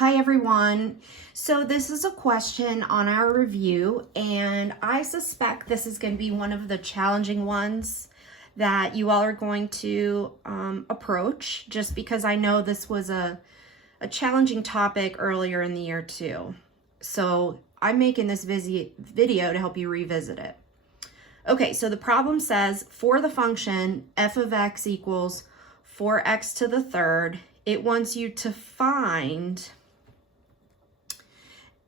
Hi everyone. So this is a question on our review, and I suspect this is going to be one of the challenging ones that you all are going to approach, just because I know this was a challenging topic earlier in the year too. So I'm making this video to help you revisit it. Okay, so the problem says for the function f of x equals 4x to the third, it wants you to find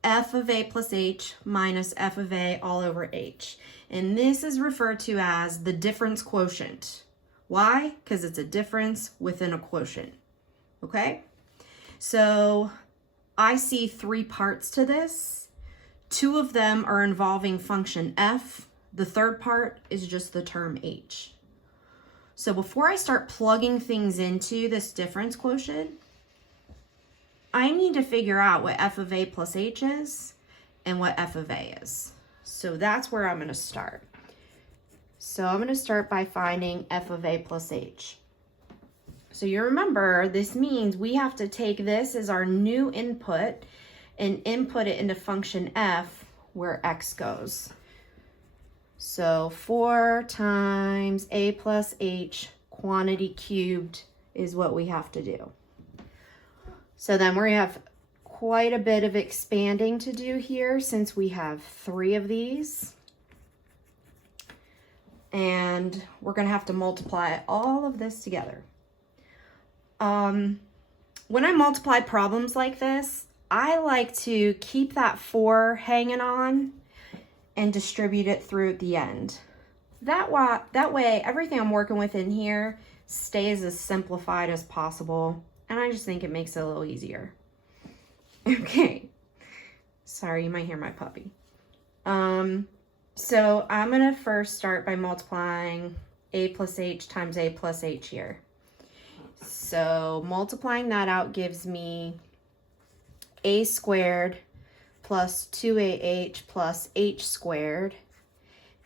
f of a plus h minus f of a all over h. And this is referred to as the difference quotient. Why? Because it's a difference within a quotient. Okay? So I see three parts to this. Two of them are involving function f. The third part is just the term h. So before I start plugging things into this difference quotient, I need to figure out what f of a plus h is and what f of a is. So that's where I'm going to start. So I'm going to start by finding f of a plus h. So you remember, this means we have to take this as our new input and input it into function f where x goes. So 4 times a plus h quantity cubed is what we have to do. So then we have quite a bit of expanding to do here since we have 3 of these. And we're going to have to multiply all of this together. When I multiply problems like this, I like to keep that 4 hanging on and distribute it through at the end. That way, everything I'm working with in here stays as simplified as possible. And I just think it makes it a little easier. Okay. Sorry, you might hear my puppy. So I'm going to first start by multiplying a plus h times a plus h here. So multiplying that out gives me a squared plus 2ah plus h squared.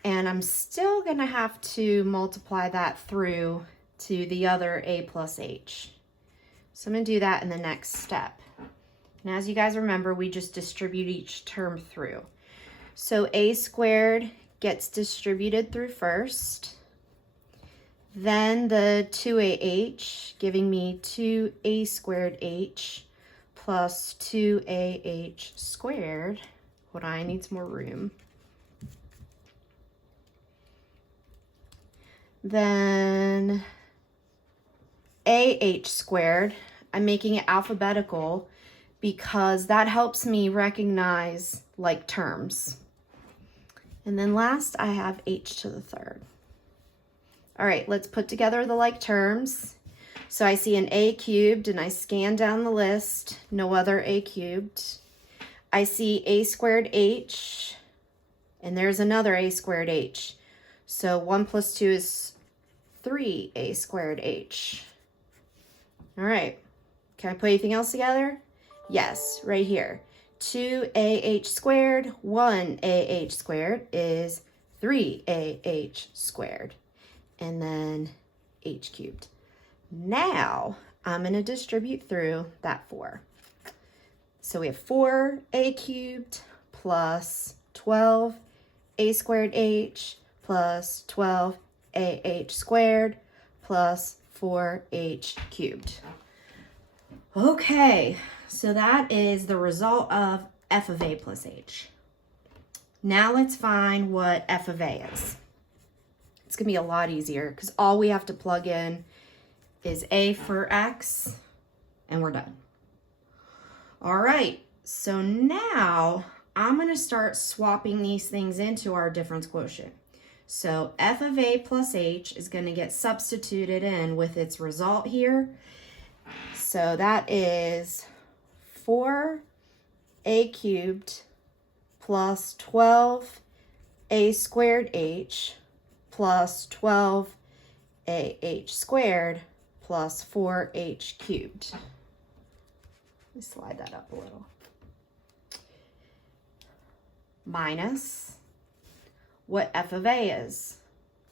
And I'm still going to have to multiply that through to the other a plus h. So I'm going to do that in the next step. And as you guys remember, we just distribute each term through. So a squared gets distributed through first. Then the 2ah giving me 2a squared h plus 2ah squared. Hold on, I need some more room. Then ah squared, I'm making it alphabetical because that helps me recognize like terms. And then last I have h to the third. All right, let's put together the like terms. So I see an a cubed and I scan down the list, no other a cubed. I see a squared h and there's another a squared h. So 1 plus 2 is 3a squared h. All right, can I put anything else together? Yes, right here. 2ah squared, 1ah squared is 3ah squared. And then h cubed. Now, I'm going to distribute through that 4. So we have 4a cubed plus 12a squared h plus 12ah squared plus 4h cubed. Okay, so that is the result of f of a plus h. Now let's find what f of a is. It's going to be a lot easier because all we have to plug in is a for x and we're done. All right, so now I'm going to start swapping these things into our difference quotient. So f of a plus h is going to get substituted in with its result here. So that is 4a cubed plus 12a squared h plus 12ah squared plus 4h cubed. Let me slide that up a little. Minus what f of a is,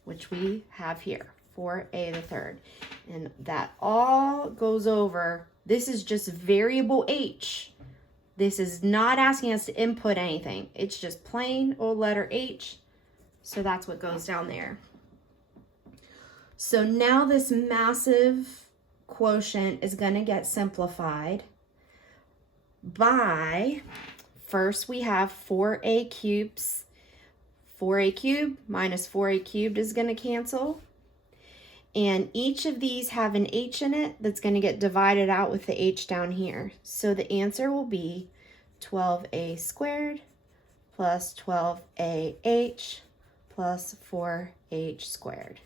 which we have here, 4a the third. And that all goes over, this is just variable h. This is not asking us to input anything. It's just plain old letter H. So that's what goes down there. So now this massive quotient is going to get simplified by, first we have 4a cubes. 4a cubed minus 4a cubed is going to cancel. And each of these have an h in it that's going to get divided out with the h down here. So the answer will be 12a squared plus 12ah plus 4h squared.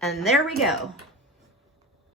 And there we go.